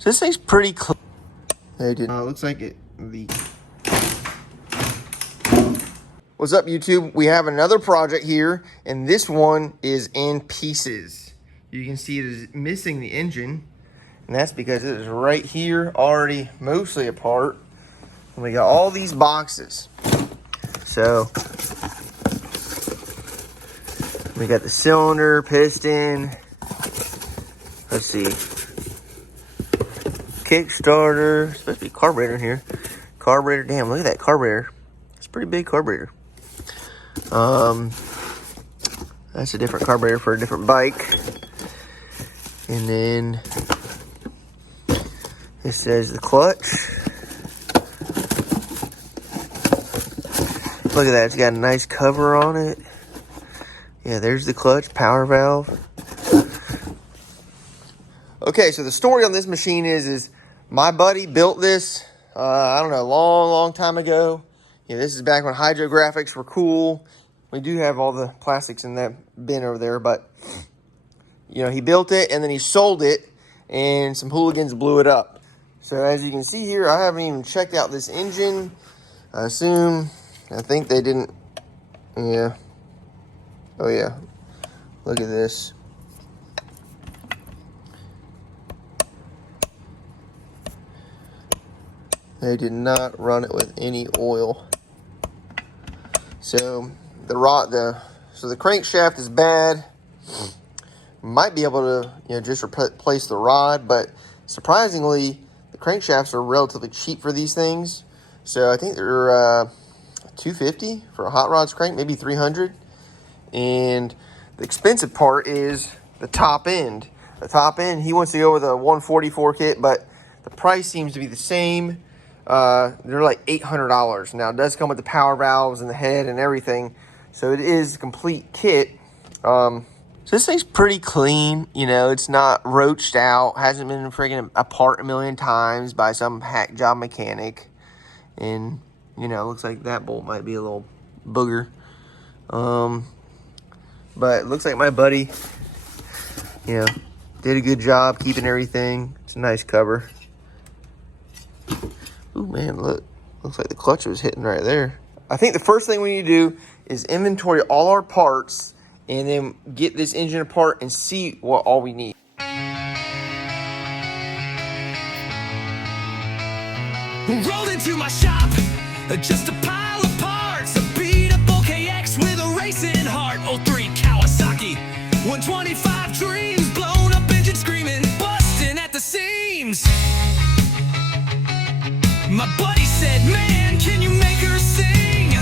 So this thing's pretty clean. They did. Looks like it. What's up, YouTube? We have another project here, and this one is in pieces. You can see it is missing the engine, and that's because it is right here, already mostly apart. And we got all these boxes. So we got the cylinder, piston. Let's see. Kickstarter. Supposed to be carburetor in here. Carburetor. Damn, look at that carburetor. It's a pretty big carburetor. That's a different carburetor for a different bike. And then this says the clutch. Look at that, it's got a nice cover on it. Yeah, there's the clutch, power valve. Okay, so the story on this machine is my buddy built this, I don't know, long time ago. Yeah, this is back when hydrographics were cool. We do have all the plastics in that bin over there, but you know, he built it and then he sold it, and some hooligans blew it up. So as you can see here, I haven't even checked out this engine. I think they didn't. Yeah. Oh yeah. Look at this. They did not run it with any oil. So the crankshaft is bad. Might be able to, just replace the rod, but surprisingly, the crankshafts are relatively cheap for these things. So I think they're $250 for a hot rods crank, maybe $300. And the expensive part is the top end. The top end, he wants to go with a 144 kit, but the price seems to be the same. They're like $800. Now, it does come with the power valves and the head and everything, so it is a complete kit. So this thing's pretty clean. It's not roached out, hasn't been freaking apart a million times by some hack job mechanic. And, looks like that bolt might be a little booger. But it looks like my buddy, did a good job keeping everything. It's a nice cover. Ooh, man, look. Looks like the clutch was hitting right there. I think the first thing we need to do is inventory all our parts and then get this engine apart and see what all we need. Rolled into my shop, just a pile of parts, a beat up old KX with a racing heart, 03 Kawasaki, 125 dreams, blown up engine screaming, busting at the seams. My buddy said, man, can you make her sing?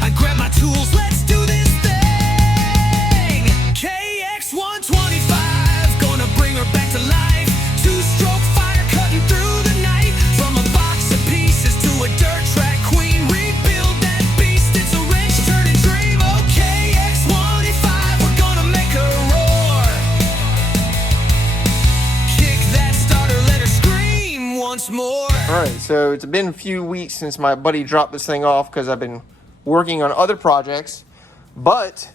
I grabbed my tools, let's do this thing. KX125, gonna bring her back to life. Two-stroke fire cutting through the night. From a box of pieces to a dirt track queen. Rebuild that beast, it's a wrench-turning dream. Oh, KX125, we're gonna make her roar. Kick that starter, let her scream once more. Alright, so it's been a few weeks since my buddy dropped this thing off because I've been working on other projects, but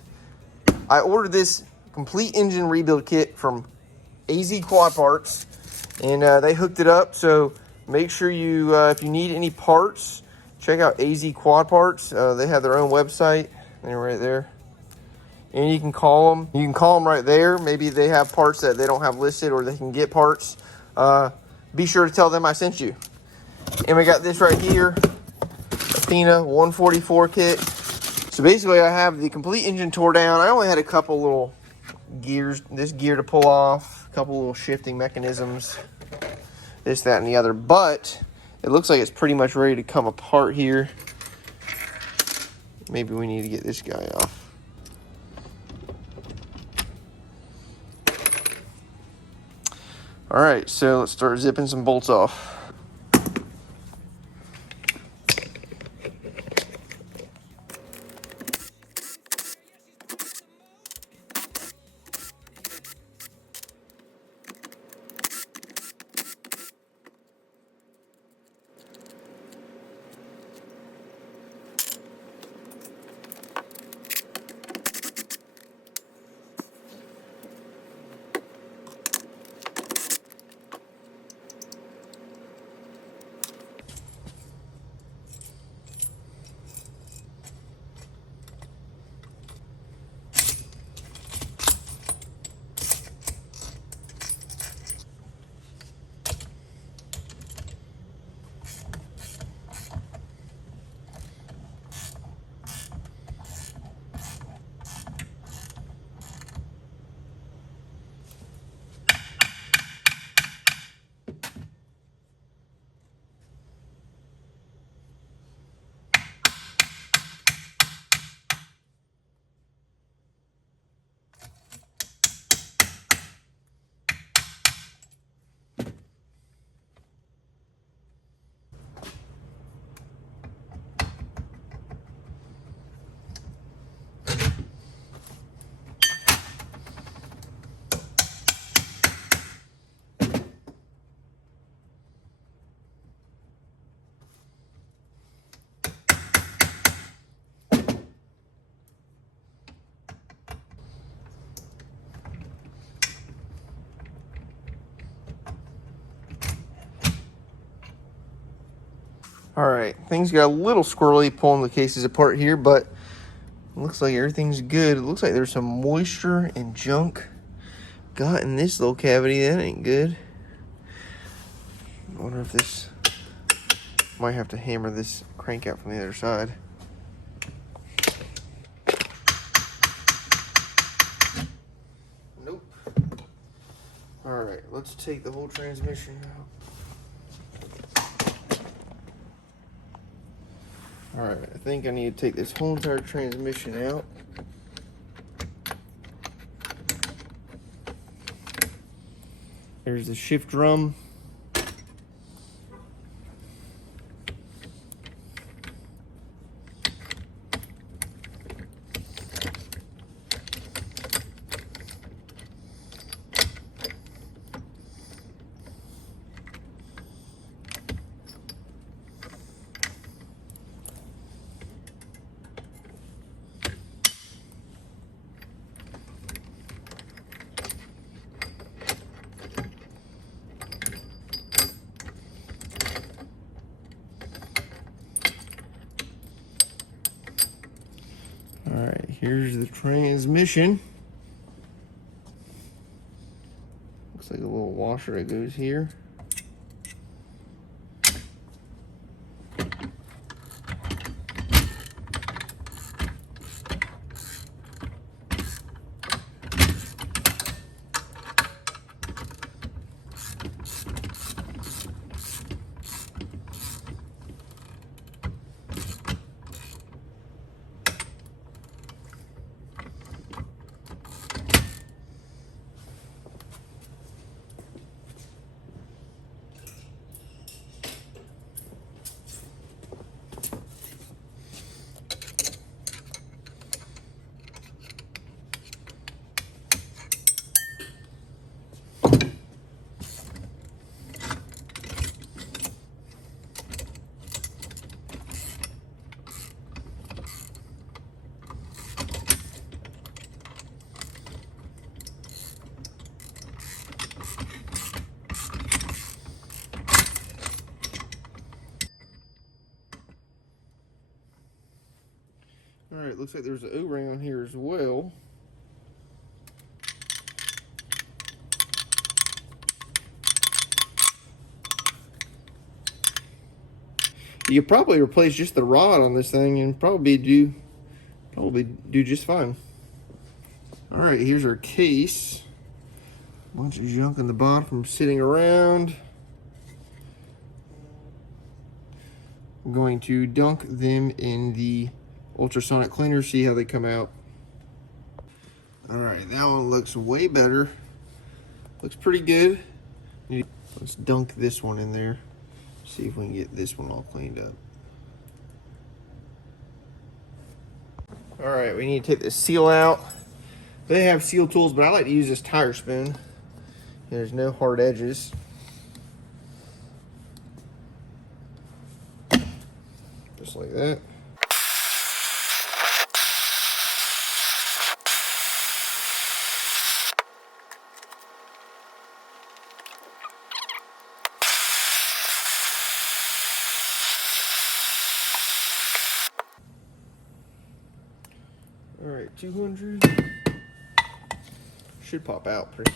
I ordered this complete engine rebuild kit from AZ Quad Parts, and they hooked it up. So make sure you, if you need any parts, check out AZ Quad Parts. They have their own website. They're right there, and you can call them. You can call them right there. Maybe they have parts that they don't have listed, or they can get parts. Be sure to tell them I sent you. And we got this right here, Athena 144 kit. So basically I have the complete engine tore down. I only had a couple little gears, this gear to pull off, a couple little shifting mechanisms, this, that, and the other. But it looks like it's pretty much ready to come apart here. Maybe we need to get this guy off. All right, so let's start zipping some bolts off. Alright, things got a little squirrely pulling the cases apart here, but it looks like everything's good. It looks like there's some moisture and junk got in this little cavity. That ain't good. I wonder if this... Might have to hammer this crank out from the other side. Nope. Alright, let's take the whole transmission out. Alright, I think I need to take this whole entire transmission out. There's the shift drum. Alright, here's the transmission. Looks like a little washer that goes here. Alright, looks like there's an O-ring on here as well. You could probably replace just the rod on this thing and probably do just fine. Alright, here's our case. Bunch of junk in the bottom from sitting around. I'm going to dunk them in the ultrasonic cleaner, see how they come out. Alright, that one looks way better. Looks pretty good. Let's dunk this one in there. See if we can get this one all cleaned up. Alright, we need to take the seal out. They have seal tools, but I like to use this tire spoon. There's no hard edges. Just like that. All right, 200 should pop out pretty.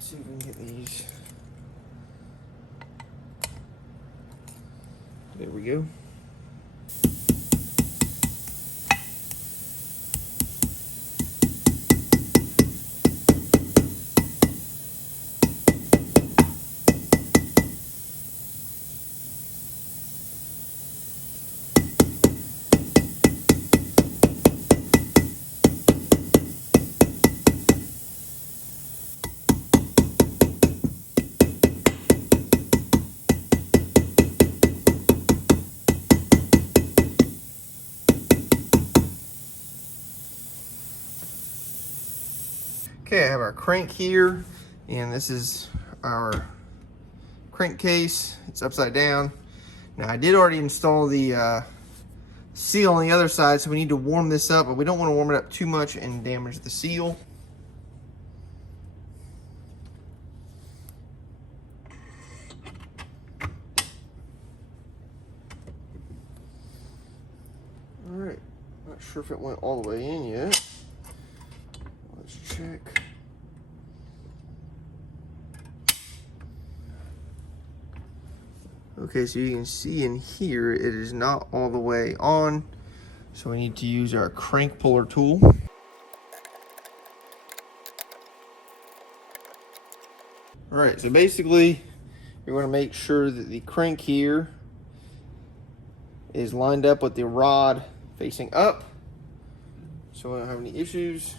See if we can get these. There we go. Okay, I have our crank here, and this is our crankcase. It's upside down. Now, I did already install the seal on the other side, so we need to warm this up, but we don't want to warm it up too much and damage the seal. All right, not sure if it went all the way in yet. Let's check. Okay, so you can see in here, it is not all the way on. So we need to use our crank puller tool. All right, so basically, you're going to make sure that the crank here is lined up with the rod facing up, so we don't have any issues.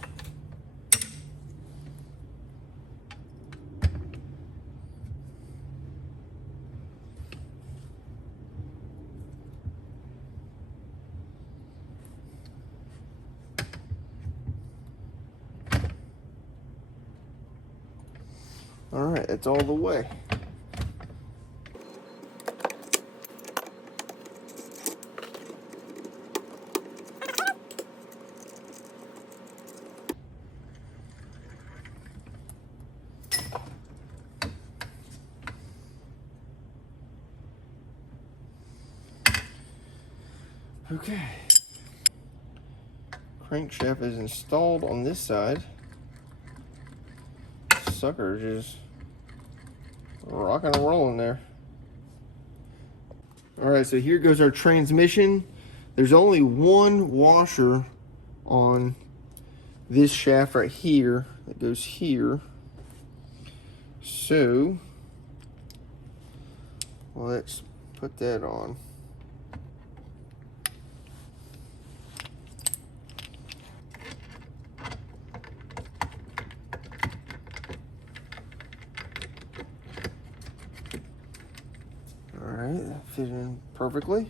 All right, that's all the way. Okay. Crankshaft is installed on this side. Sucker is just rocking and rolling there. All right, so here goes our transmission. There's only one washer on this shaft right here that goes here. So let's put that on. Alright, that fit in perfectly.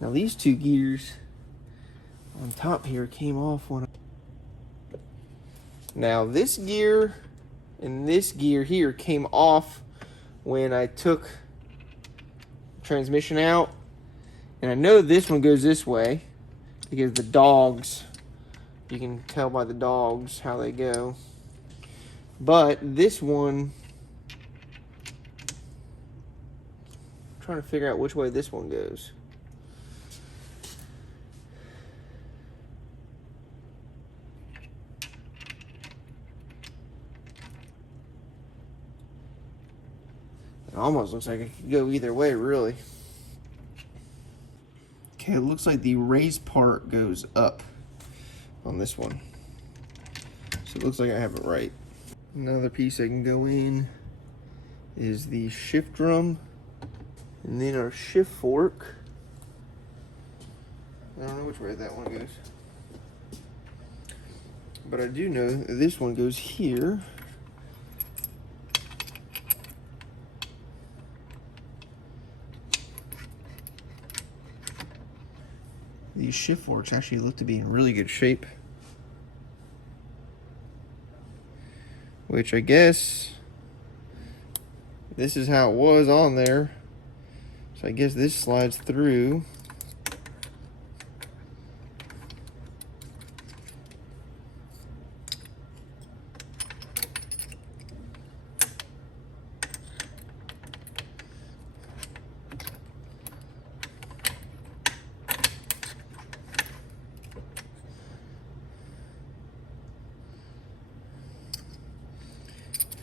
Now these two gears on top here came off when Now this gear and this gear here came off when I took the transmission out. And I know this one goes this way because the dogs, you can tell by the dogs how they go. But this one, I'm trying to figure out which way this one goes. It almost looks like it could go either way, really. Okay, it looks like the raised part goes up on this one. So it looks like I have it right. Another piece I can go in is the shift drum, and then our shift fork. I don't know which way that one goes, but I do know that this one goes here. These shift forks actually look to be in really good shape, which I guess this is how it was on there. So I guess this slides through.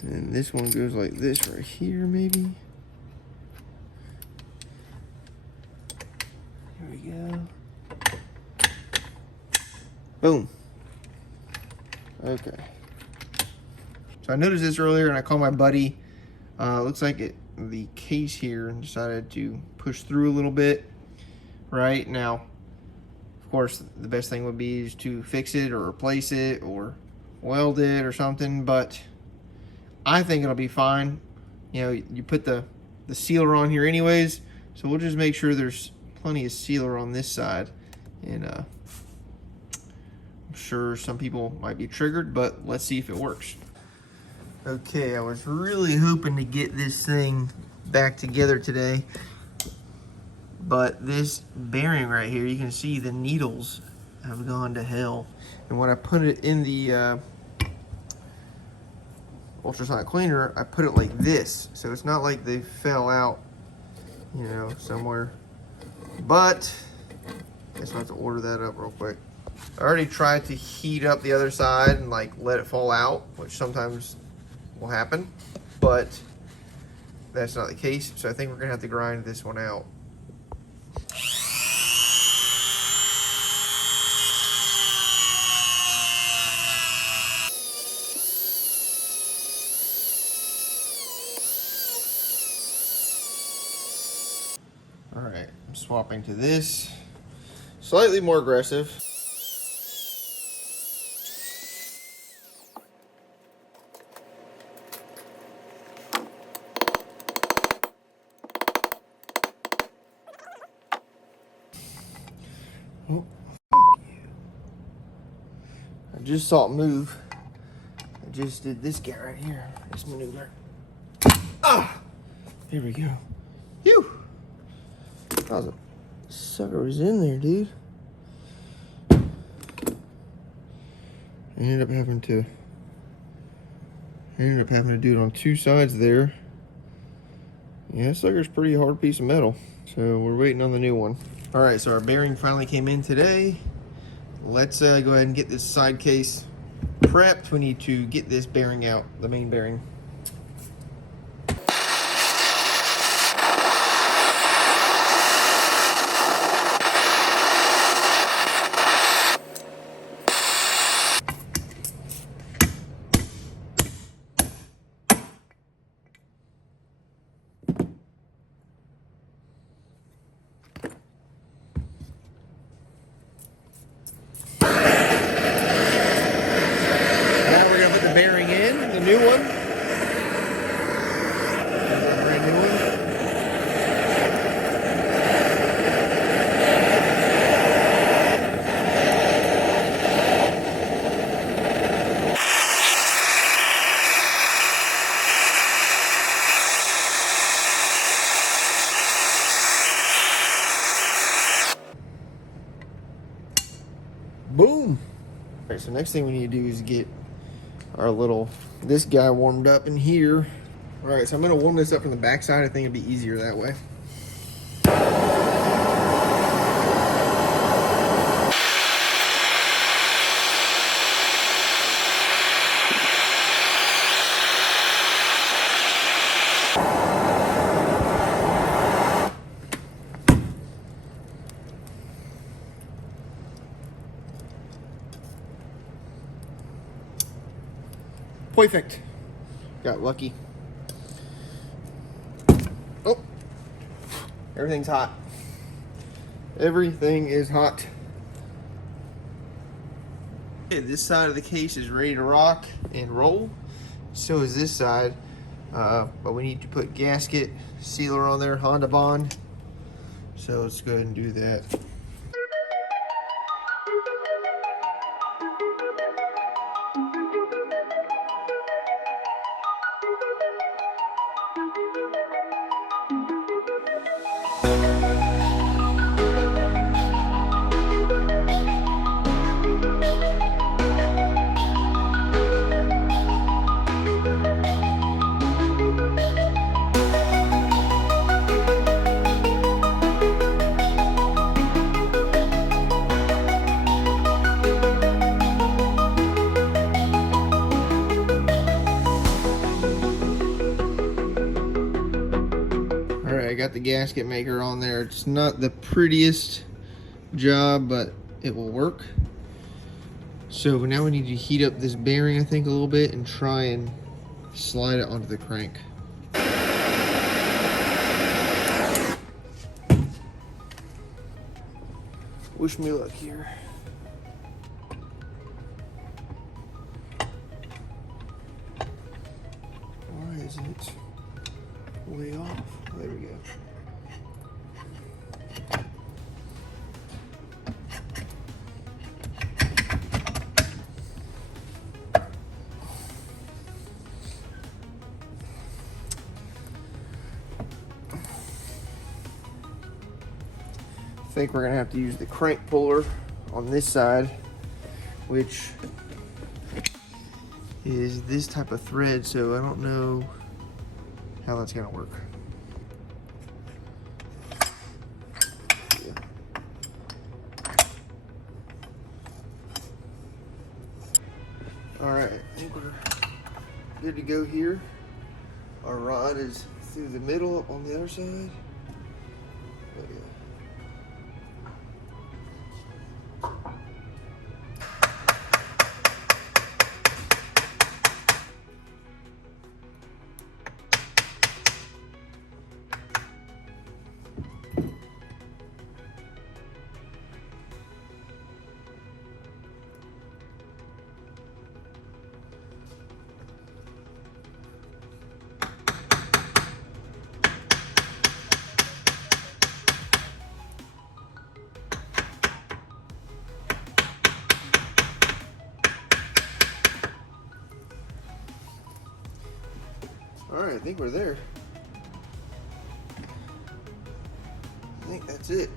And this one goes like this right here, maybe. Here we go. Boom. Okay. So I noticed this earlier and I called my buddy. Looks like the case here decided to push through a little bit. Right now, of course, the best thing would be is to fix it or replace it or weld it or something, but I think it'll be fine. You know, you put the sealer on here anyways, so we'll just make sure there's plenty of sealer on this side, and I'm sure some people might be triggered, but let's see if it works. Okay, I was really hoping to get this thing back together today, but this bearing right here, you can see the needles have gone to hell. And when I put it in the ultrasonic cleaner, I put it like this, so it's not like they fell out, you know, somewhere. But I guess I'll have to order that up real quick. I already tried to heat up the other side and like let it fall out, which sometimes will happen, but that's not the case, so I think we're gonna have to grind this one out. All right, I'm swapping to this, slightly more aggressive. Oh, fuck you. I just saw it move. I just did this guy right here, this maneuver. Ah! There we go. Phew! That was a sucker was in there, dude. I ended up having to do it on two sides there. Yeah, that sucker's a pretty hard piece of metal. So we're waiting on the new one. All right, so our bearing finally came in today. Let's go ahead and get this side case prepped. We need to get this bearing out, the main bearing. Bearing in, the new one. Brand new one. Boom. All right, so next thing we need to do is get our this guy warmed up in here. All right, so I'm gonna warm this up from the back side. I think it'd be easier that way. Perfect. Got lucky. Oh, everything's hot. Everything is hot. Okay, this side of the case is ready to rock and roll. So is this side. But we need to put gasket sealer on there, Honda Bond. So let's go ahead and do that. I got the gasket maker on there. It's not the prettiest job, but it will work. So now we need to heat up this bearing, I think, a little bit and try and slide it onto the crank. Wish me luck here. Why is it way off? There we go. think we're gonna have to use the crank puller on this side, which is this type of thread, so I don't know how that's gonna work. All right, I think we're good to go here. Our rod is through the middle on the other side. But yeah. All right, I think we're there. I think that's it.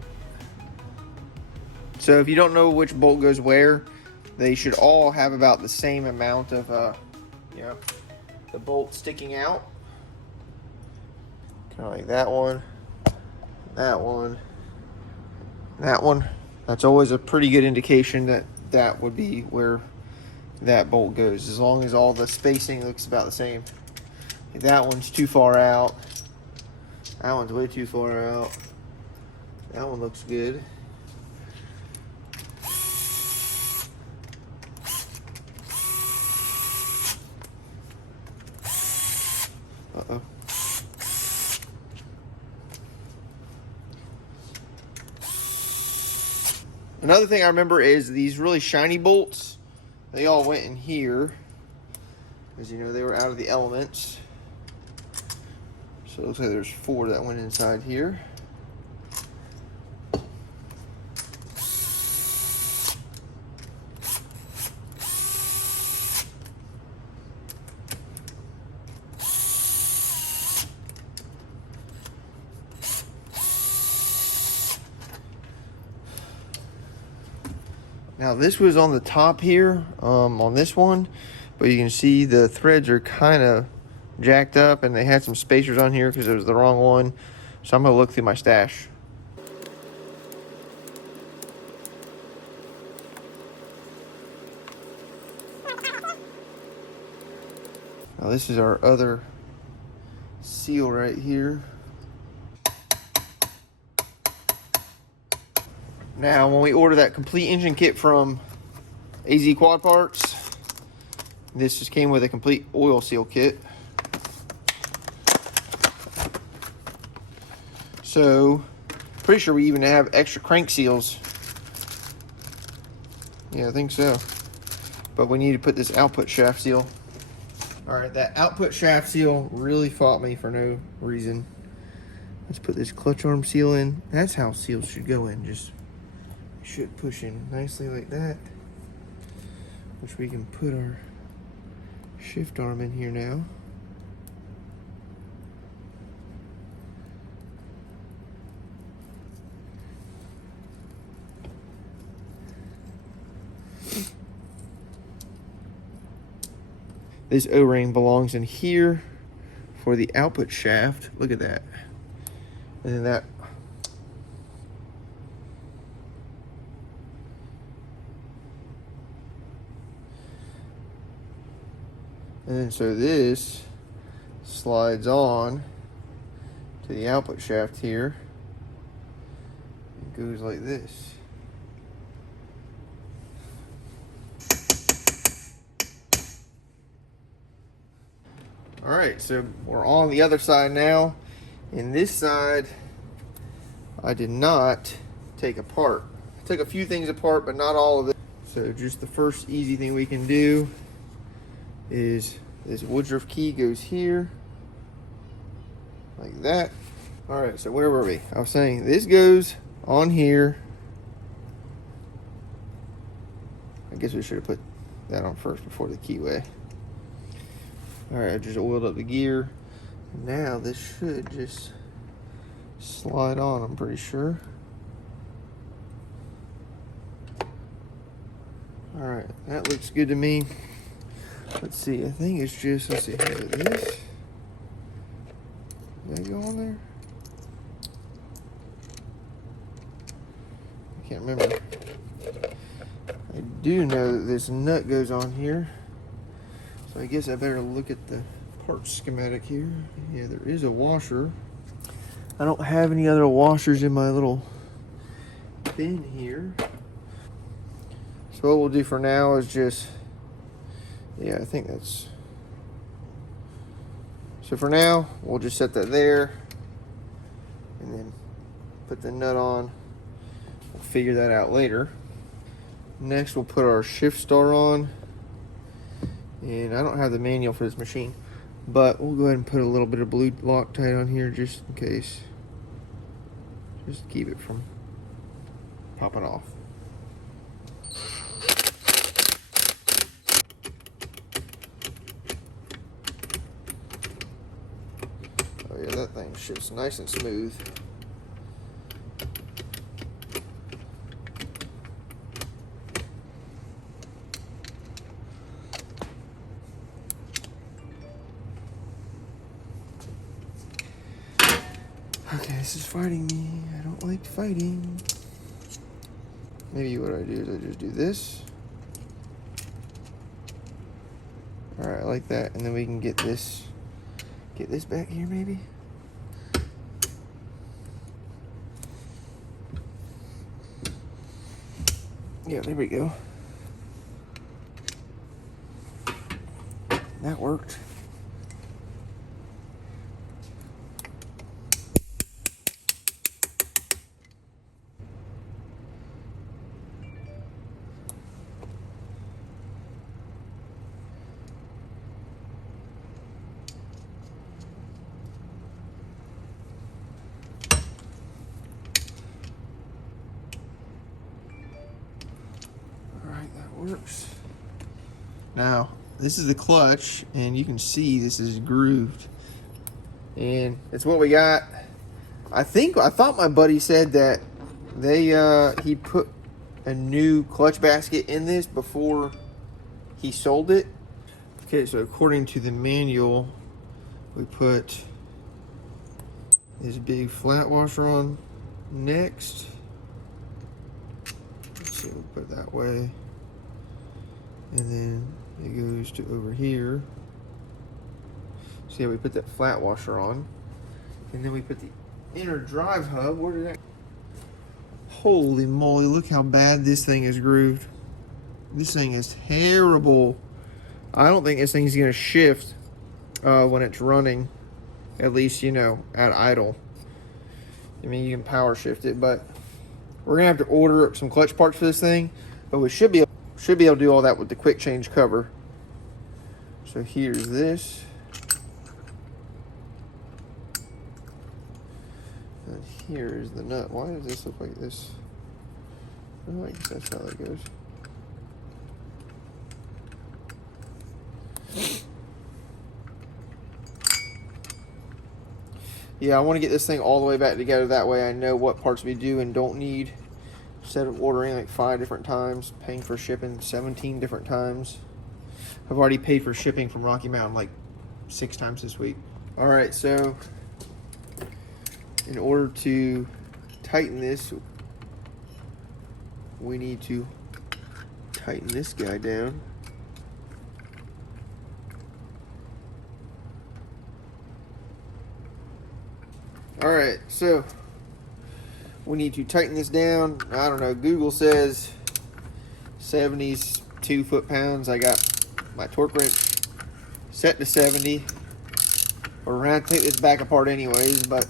So if you don't know which bolt goes where, they should all have about the same amount of, the bolt sticking out. Kind of like that one, that one, that one. That's always a pretty good indication that that would be where that bolt goes, as long as all the spacing looks about the same. That one's too far out. That one's way too far out. That one looks good. Uh-oh. Another thing I remember is these really shiny bolts. They all went in here, because you know they were out of the elements. So it looks like there's 4 that went inside here. Now this was on the top here, on this one, but you can see the threads are kind of jacked up, and they had some spacers on here because it was the wrong one. So I'm gonna look through my stash. Now this is our other seal right here. Now when we order that complete engine kit from AZ Quad Parts, this just came with a complete oil seal kit. So, pretty sure we even have extra crank seals. Yeah, I think so. But we need to put this output shaft seal. All right, that output shaft seal really fought me for no reason. Let's put this clutch arm seal in. That's how seals should go in. Just should push in nicely like that. Which we can put our shift arm in here now. This O-ring belongs in here for the output shaft. Look at that. And then that. And then so this slides on to the output shaft here. It goes like this. All right, so we're on the other side now. And this side, I did not take apart. I took a few things apart, but not all of it. So just the first easy thing we can do is this Woodruff key goes here, like that. All right, so where were we? I was saying this goes on here. I guess we should have put that on first before the keyway. All right, I just oiled up the gear. Now this should just slide on, I'm pretty sure. All right, that looks good to me. Let's see, I think it's just, let's see, how about this? Does that go on there? I can't remember. I do know that this nut goes on here. So I guess I better look at the part schematic here. Yeah, there is a washer. I don't have any other washers in my little bin here. So what we'll do for now is just, yeah, I think that's, so for now, we'll just set that there and then put the nut on. We'll figure that out later. Next, we'll put our shift star on. And I don't have the manual for this machine, but we'll go ahead and put a little bit of blue Loctite on here just in case. Just to keep it from popping off. Oh yeah, that thing shifts nice and smooth. Okay, this is fighting me. I don't like fighting. Maybe what I do is I just do this. All right, I like that. And then we can get this back here maybe. Yeah, there we go. That worked. Works. Now, this is the clutch, and you can see this is grooved. And it's what we got. I thought my buddy said that he put a new clutch basket in this before he sold it. Okay, so according to the manual, we put this big flat washer on next. Let's see, we'll put it that way. And then it goes to over here. So yeah, we put that flat washer on. And then we put the inner drive hub. Where did that? Holy moly, look how bad this thing is grooved. This thing is terrible. I don't think this thing's gonna shift when it's running. At least, you know, at idle. I mean, you can power shift it, but we're gonna have to order some clutch parts for this thing. But we should be able to do all that with the quick change cover. So here's this. And here's the nut. Why does this look like this? Oh, I guess that's how that goes. Yeah, I want to get this thing all the way back together. That way I know what parts we do and don't need. Instead of ordering like 5 different times, paying for shipping 17 different times. I've already paid for shipping from Rocky Mountain like 6 times this week. All right, so in order to tighten this, we need to tighten this guy down. All right, so we need to tighten this down. I don't know, Google says 72 foot-pounds. I got my torque wrench set to 70. We're gonna have to take this back apart anyways, but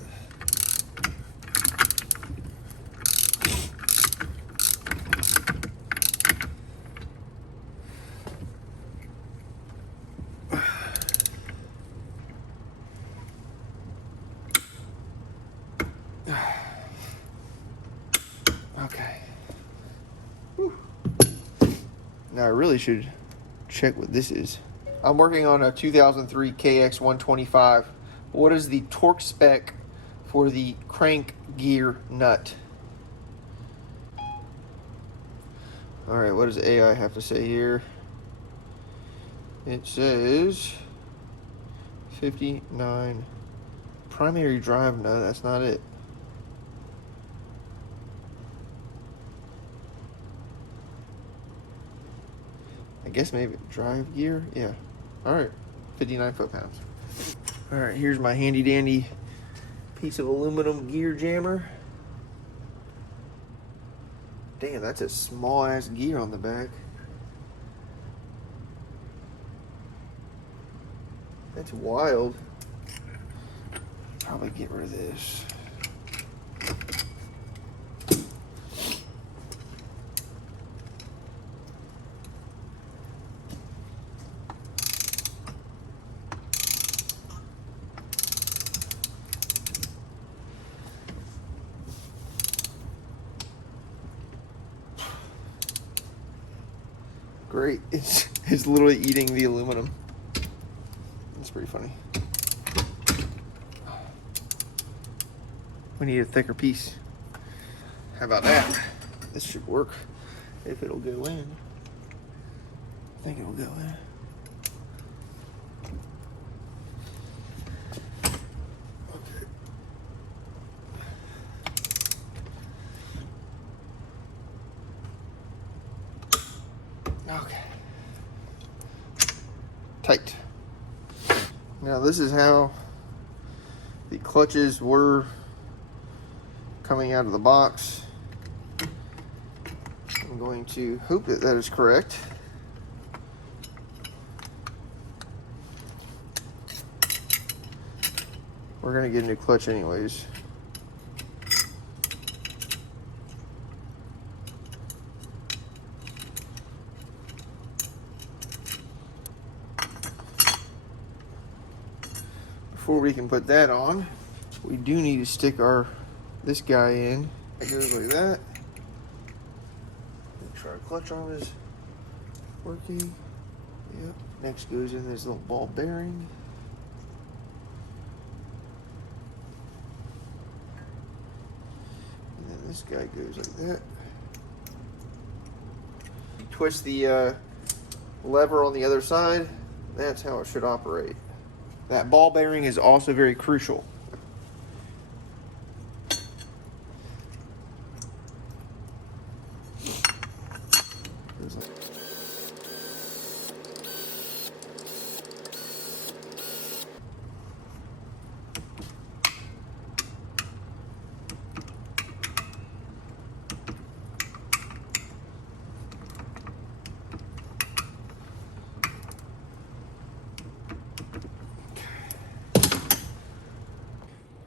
okay. Whew. Now I really should check what this is. I'm working on a 2003 KX125. What is the torque spec for the crank gear nut? All right, what does AI have to say here? It says 59 primary drive. No, that's not it. I guess maybe drive gear. Yeah. All right, 59 foot-pounds. All right, here's my handy dandy piece of aluminum gear jammer. Damn, that's a small ass gear on the back. That's wild. Probably get rid of this. Great. It's literally eating the aluminum. That's pretty funny. We need a thicker piece. How about that? This should work if it'll go in. I think it'll go in. Okay. Tight. Now this is how the clutches were coming out of the box. I'm going to hope that that is correct. We're gonna get a new clutch anyways. Before we can put that on, we do need to stick this guy in. It goes like that. Make sure our clutch arm is working. Yep. Next goes in this little ball bearing. And then this guy goes like that. Twist the lever on the other side. That's how it should operate. That ball bearing is also very crucial.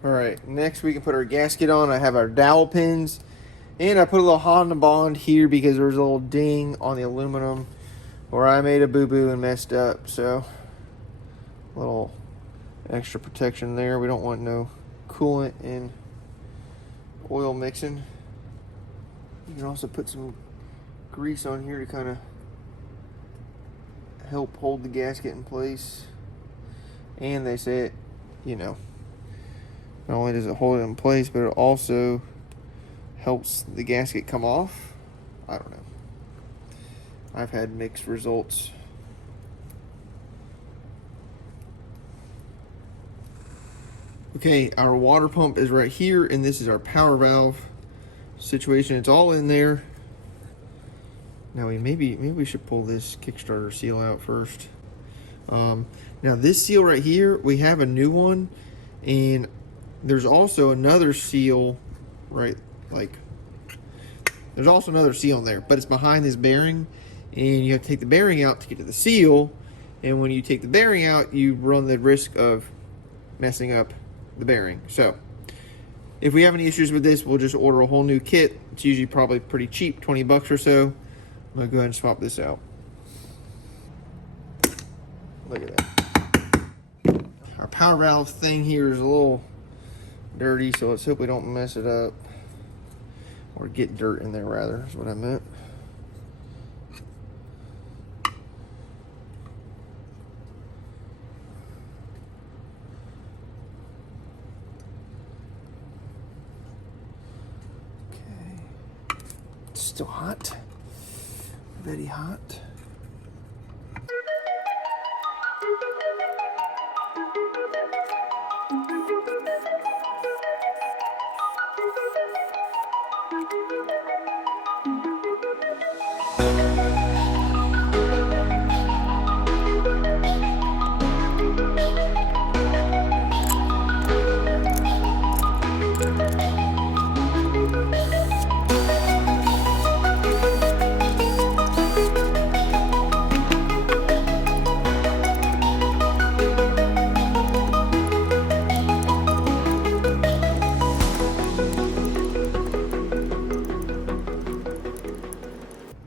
All right, next we can put our gasket on. I have our dowel pins, and I put a little Honda Bond here because there was a little ding on the aluminum where I made a boo-boo and messed up. So, a little extra protection there. We don't want no coolant and oil mixing. You can also put some grease on here to kind of help hold the gasket in place. And they say it, you know, not only does it hold it in place, but it also helps the gasket come off. I don't know. I've had mixed results. Okay, our water pump is right here, and this is our power valve situation. It's all in there. Now maybe we should pull this Kickstarter seal out first. Now this seal right here, we have a new one, and there's also another seal, right? There's also another seal in there, but it's behind this bearing, and you have to take the bearing out to get to the seal. And when you take the bearing out, you run the risk of messing up the bearing. So if we have any issues with this, we'll just order a whole new kit. It's usually probably pretty cheap, 20 bucks or so. I'm gonna go ahead and swap this out. Look at that. Our power valve thing here is a little dirty, so let's hope we don't mess it up or get dirt in there, rather, is what I meant. Okay, it's still hot. very hot.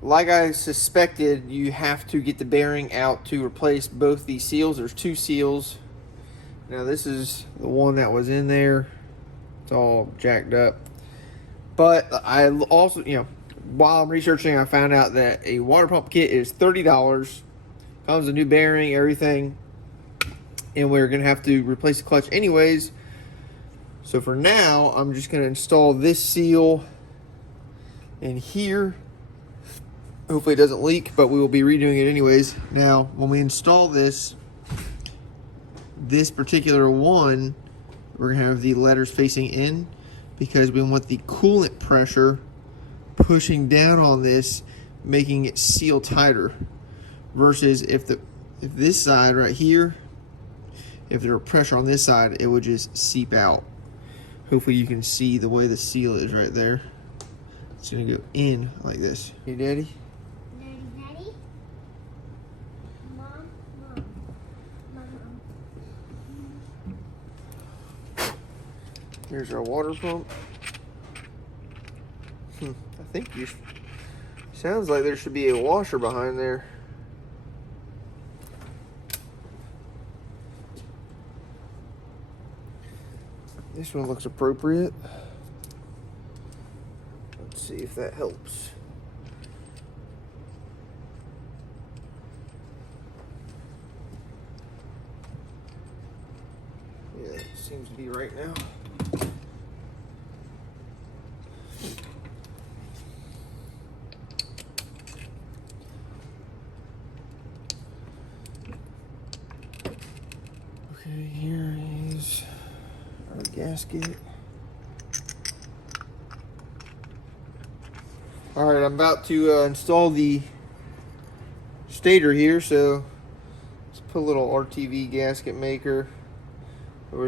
Like I suspected, you have to get the bearing out to replace both these seals. There's two seals. Now this is the one that was in there. It's all jacked up. But I also, while I'm researching, I found out that a water pump kit is $30. Comes with a new bearing, everything. And we're going to have to replace the clutch anyways. So for now, I'm just going to install this seal in here. Hopefully it doesn't leak, but we will be redoing it anyways. Now, when we install this particular one, we're gonna have the letters facing in because we want the coolant pressure pushing down on this, making it seal tighter. Versus if this side right here, if there were pressure on this side, it would just seep out. Hopefully you can see the way the seal is right there. It's gonna go in like this. Hey, Daddy? Here's our water pump. I think sounds like there should be a washer behind there. This one looks appropriate. Let's see if that helps. Yeah, it seems to be right now. Okay, here is our gasket. All right, I'm about to install the stator here, so let's put a little RTV gasket maker. There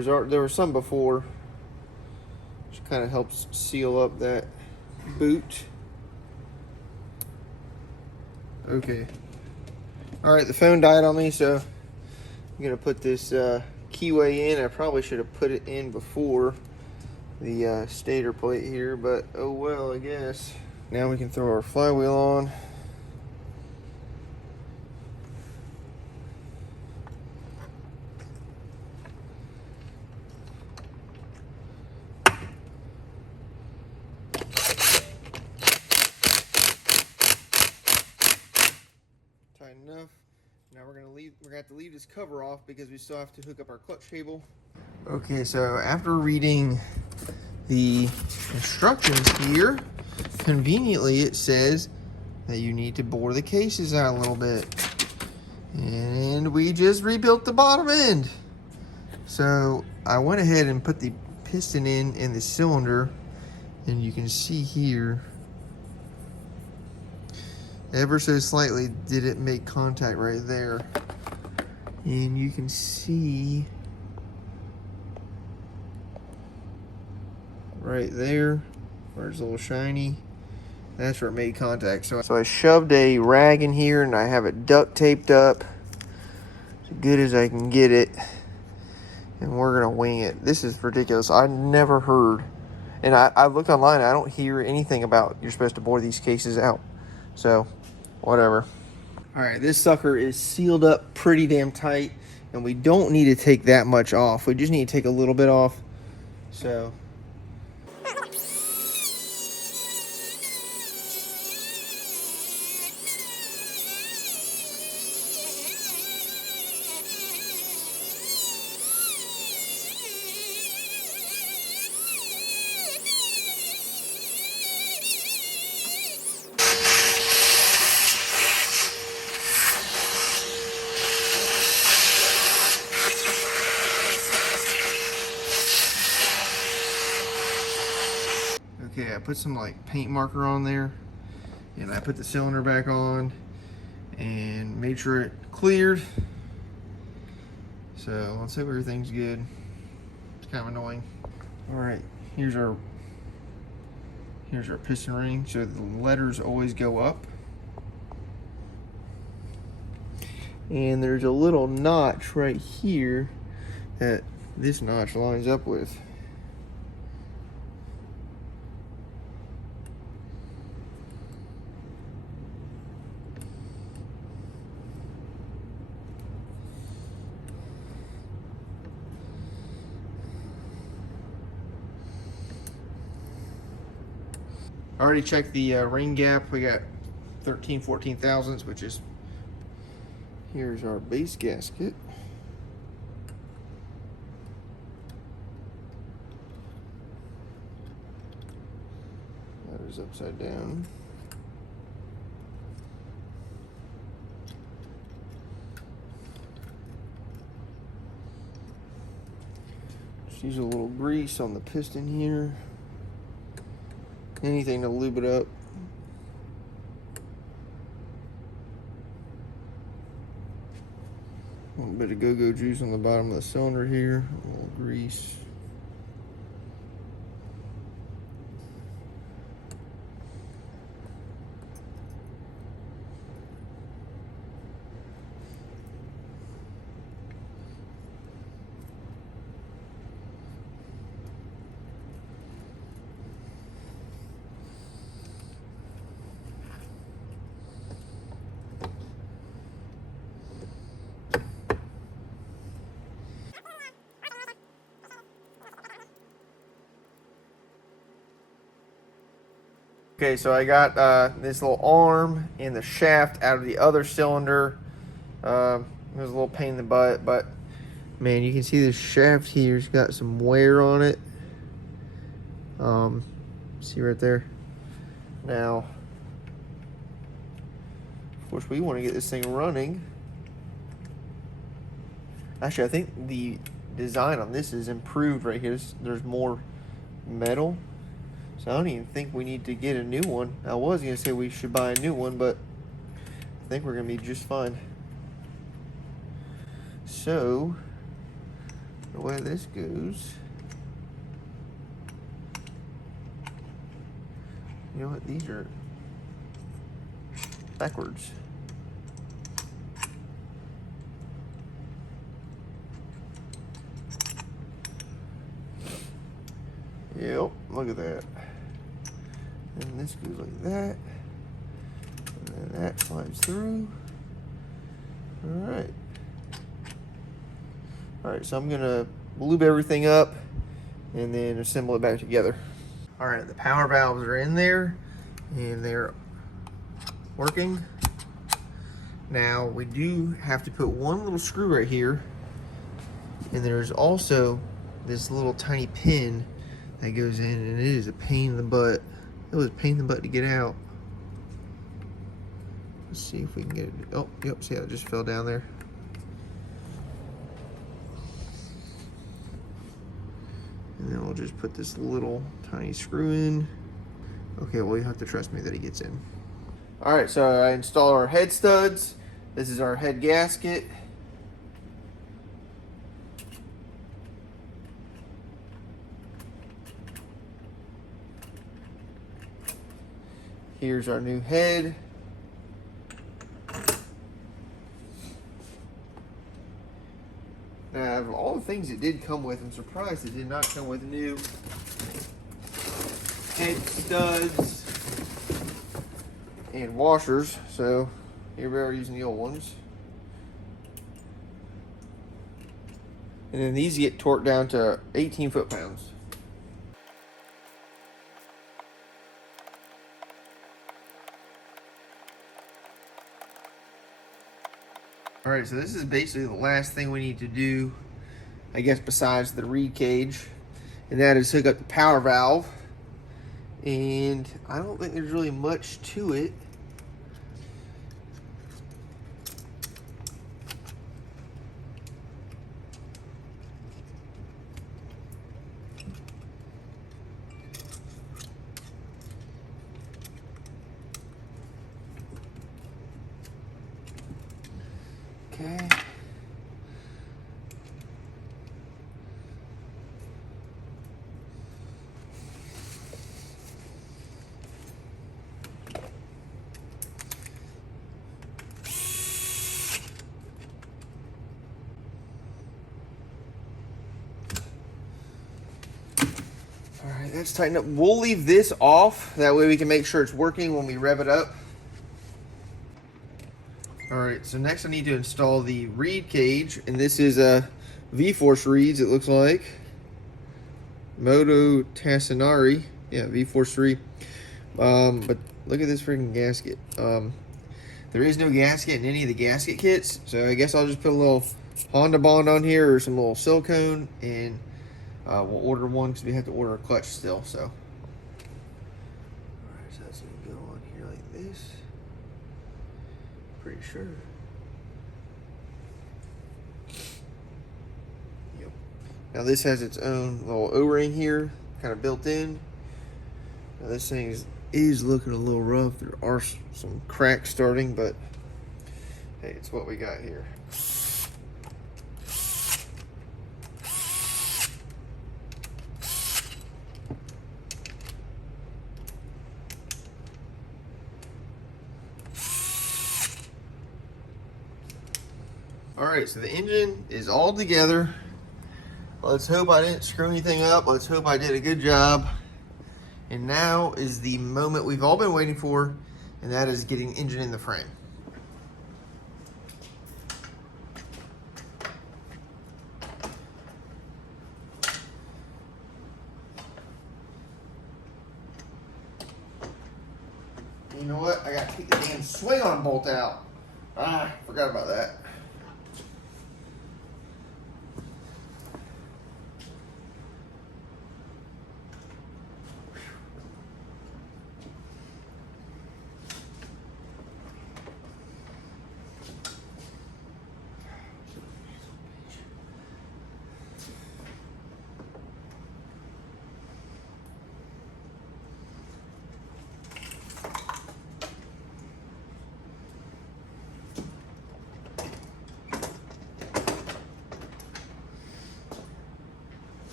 was some before, which kind of helps seal up that boot. Okay. All right, the phone died on me, so I'm gonna put this keyway in. I probably should have put it in before the stator plate here, but oh well, I guess. Now we can throw our flywheel on. Tight enough. Now we're gonna have to leave this cover off because we still have to hook up our clutch cable. Okay, so after reading the instructions here, conveniently it says that you need to bore the cases out a little bit. And we just rebuilt the bottom end. So I went ahead and put the piston in the cylinder, and you can see here, ever so slightly did it make contact right there. And you can see right there where it's a little shiny, that's where it made contact. So I shoved a rag in here and I have it duct taped up as good as I can get it, and we're gonna wing it. This is ridiculous. I never heard, and I looked online, I don't hear anything about you're supposed to bore these cases out. So whatever. All right, this sucker is sealed up pretty damn tight, and we don't need to take that much off. We just need to take a little bit off. So I put some like paint marker on there, and I put the cylinder back on and made sure it cleared. So let's hope everything's good. It's kind of annoying. All right, here's our piston ring. So the letters always go up. And there's a little notch right here that this notch lines up with. I already checked the ring gap. We got 14 thousandths, which is, here's our base gasket. That is upside down. Just use a little grease on the piston here. Anything to lube it up. A little bit of go-go juice on the bottom of the cylinder here. A little grease. Okay, so I got this little arm and the shaft out of the other cylinder. It was a little pain in the butt, but man, you can see this shaft here's got some wear on it. See right there? Now, of course, we want to get this thing running. Actually, I think the design on this is improved right here. There's more metal. So I don't even think we need to get a new one. I was going to say we should buy a new one, but I think we're going to be just fine. So, the way this goes, you know what, these are backwards. Yep, look at that. And this goes like that. And then that slides through. Alright. Alright, so I'm going to lube everything up and then assemble it back together. Alright, the power valves are in there and they're working. Now, we do have to put one little screw right here, and there's also this little tiny pin that goes in, and it is a pain in the butt. It was a pain in the butt to get out. Let's see if we can get it. Oh, yep, see how it just fell down there? And then we'll just put this little tiny screw in. Okay, well, you have to trust me that it gets in. All right, so I installed our head studs. This is our head gasket. Here's our new head. Now, of all the things it did come with, I'm surprised it did not come with new head studs and washers. So here we are using the old ones. And then these get torqued down to 18 foot-pounds. All right, so this is basically the last thing we need to do, I guess, besides the reed cage, and that is hook up the power valve. And I don't think there's really much to it. Okay. All right, that's tightened up. We'll leave this off. That way we can make sure it's working when we rev it up. All right, so next I need to install the reed cage, and this is a V-Force reeds, it looks like. Moto Tassinari, yeah, V-Force 3. But look at this freaking gasket. There is no gasket in any of the gasket kits, so I guess I'll just put a little Honda Bond on here or some little silicone, and we'll order one because we have to order a clutch still. So, all right, so that's gonna go on here like this. Pretty sure. Yep. Now this has its own little O-ring here, kind of built in. Now this thing is looking a little rough. There are some cracks starting, but hey, it's what we got here. All right, so the engine is all together. Let's hope I didn't screw anything up. Let's hope I did a good job. And now is the moment we've all been waiting for, and that is getting engine in the frame. You know what? I gotta take the damn swing arm bolt out. Ah, forgot about that.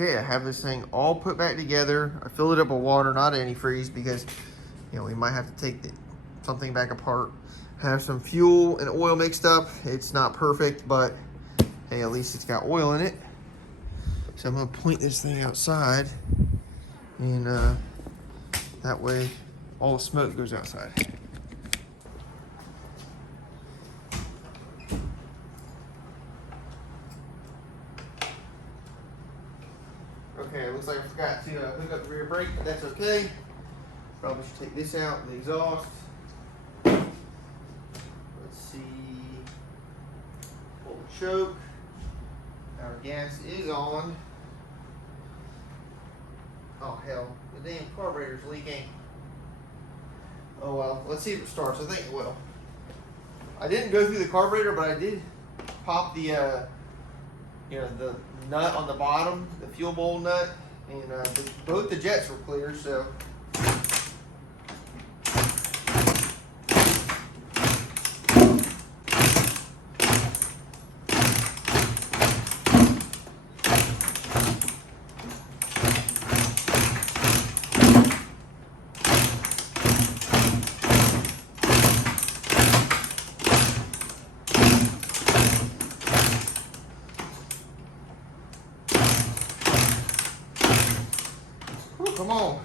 Okay, I have this thing all put back together. I filled it up with water, not antifreeze, because we might have to take something back apart. Have some fuel and oil mixed up. It's not perfect, but hey, at least it's got oil in it. So I'm gonna point this thing outside, and that way all the smoke goes outside. Okay, looks like I forgot to hook up the rear brake, but that's okay. Probably should take this out, the exhaust. Let's see. Pull the choke. Our gas is on. Oh hell, the damn carburetor's leaking. Oh well, let's see if it starts. I think it will. I didn't go through the carburetor, but I did pop the the nut on the bottom, the fuel bowl nut, and both the jets were clear, so. Come on.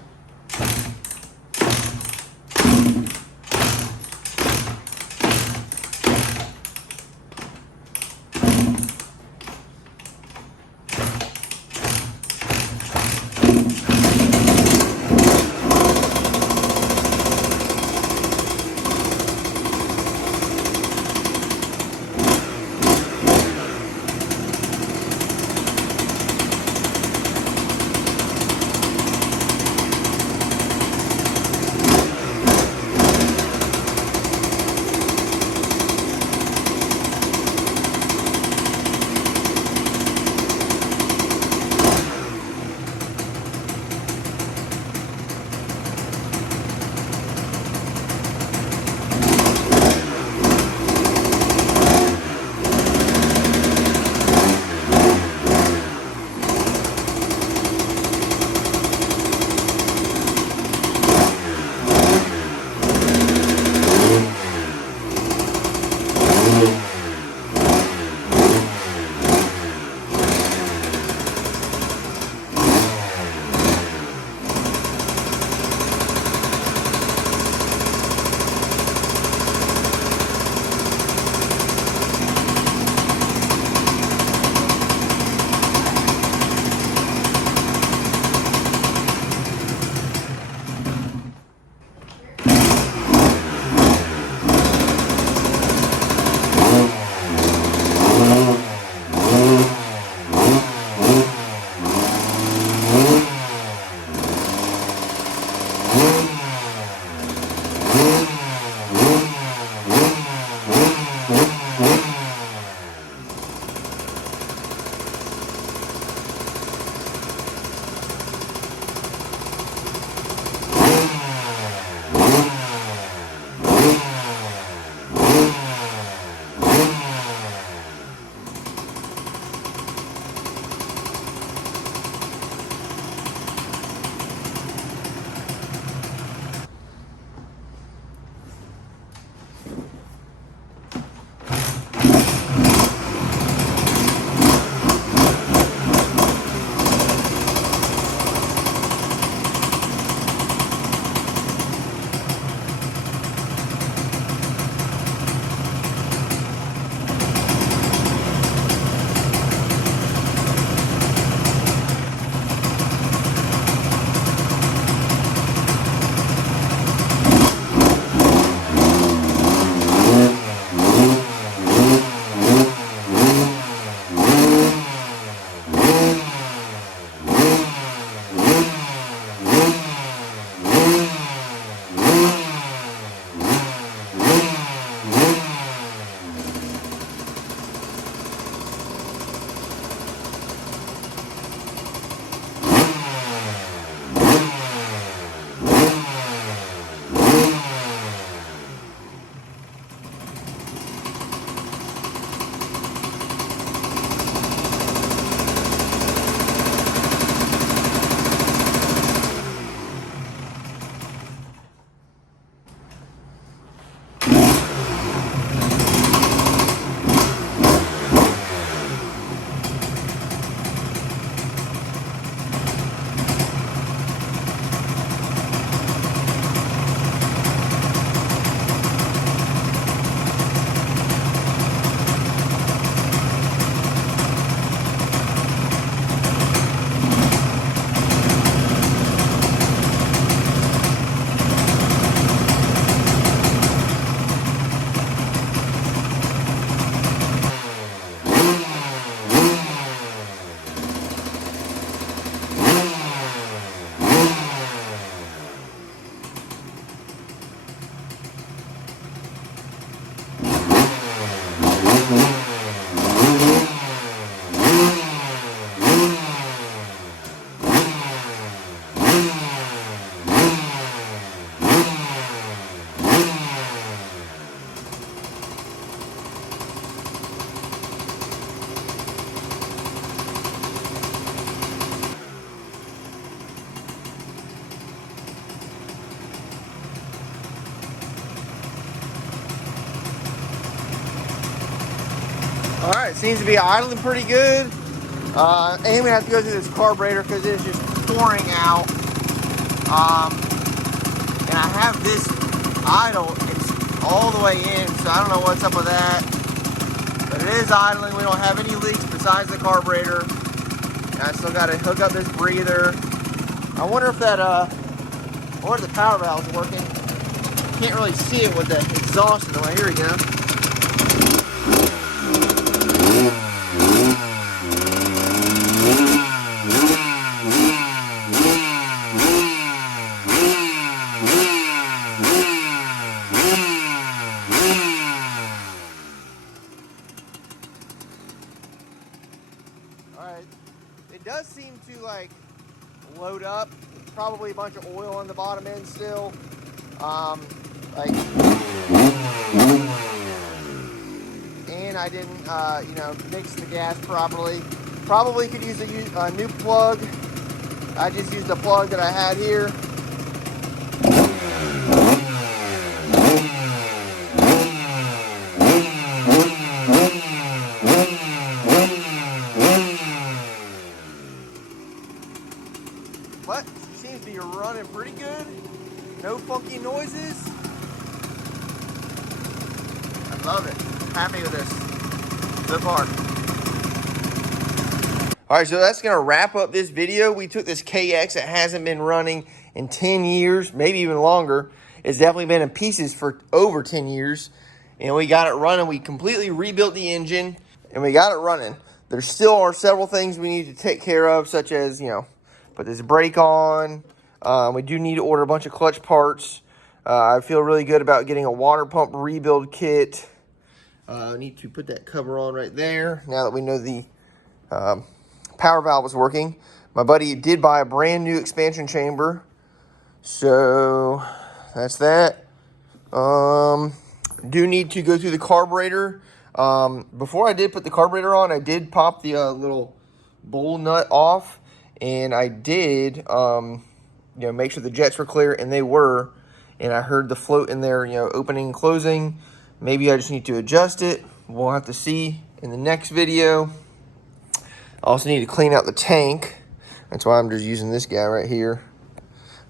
Alright, seems to be idling pretty good. And we have to go through this carburetor because it's just pouring out. And I have this idle, it's all the way in, so I don't know what's up with that. But it is idling. We don't have any leaks besides the carburetor. And I still got to hook up this breather. I wonder if that, or the power valve's working. Can't really see it with the exhaust in the way. Here we go. Alright, it does seem to like load up. Probably a bunch of oil on the bottom end still. And I didn't, mix the gas properly. Probably could use a new plug. I just used the plug that I had here. But it seems to be running pretty good. No funky noises. I love it. Happy with this so far. All right, so that's gonna wrap up this video. We took this KX that hasn't been running in 10 years, maybe even longer. It's definitely been in pieces for over 10 years. And we got it running. We completely rebuilt the engine and we got it running. There still are several things we need to take care of, such as, put this brake on. We do need to order a bunch of clutch parts. I feel really good about getting a water pump rebuild kit. I need to put that cover on right there now that we know the power valve is working. My buddy did buy a brand new expansion chamber. So that's that. Do need to go through the carburetor. Before I did put the carburetor on, I did pop the little bowl nut off. And I did, make sure the jets were clear, and they were. And I heard the float in there, opening and closing. Maybe I just need to adjust it. We'll have to see in the next video. I also need to clean out the tank. That's why I'm just using this guy right here.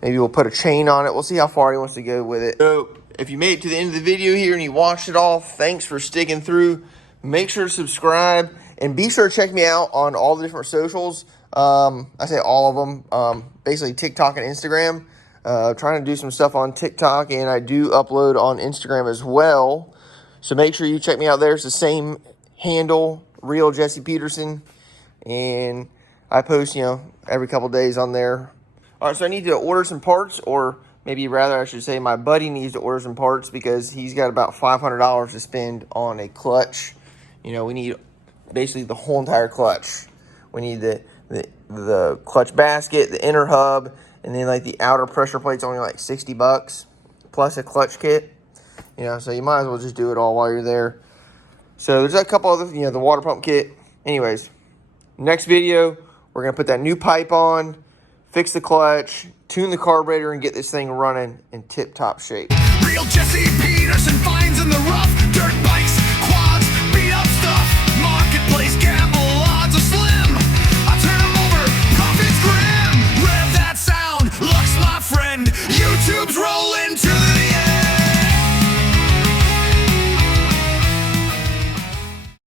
Maybe we'll put a chain on it. We'll see how far he wants to go with it. So if you made it to the end of the video here and you watched it all, thanks for sticking through. Make sure to subscribe. And be sure to check me out on all the different socials. I say all of them, basically TikTok and Instagram. Trying to do some stuff on TikTok, and I do upload on Instagram as well. So make sure you check me out there. It's the same handle, Real Jesse Peterson. And I post, every couple days on there. All right, so I need to order some parts, or maybe rather I should say my buddy needs to order some parts because he's got about $500 to spend on a clutch. We need basically the whole entire clutch. We need the clutch basket, the inner hub, and then like the outer pressure plate's only like $60 plus a clutch kit. So you might as well just do it all while you're there. So there's a couple other, the water pump kit. Anyways, next video, we're gonna put that new pipe on, fix the clutch, tune the carburetor, and get this thing running in tip-top shape. Real Jesse Peterson finds in the rough, dirt bikes, quads, beat up stuff, marketplace gamble, odds are slim. I turn them over, profits grim. Rev that sound, Lux my friend, YouTube's rolling.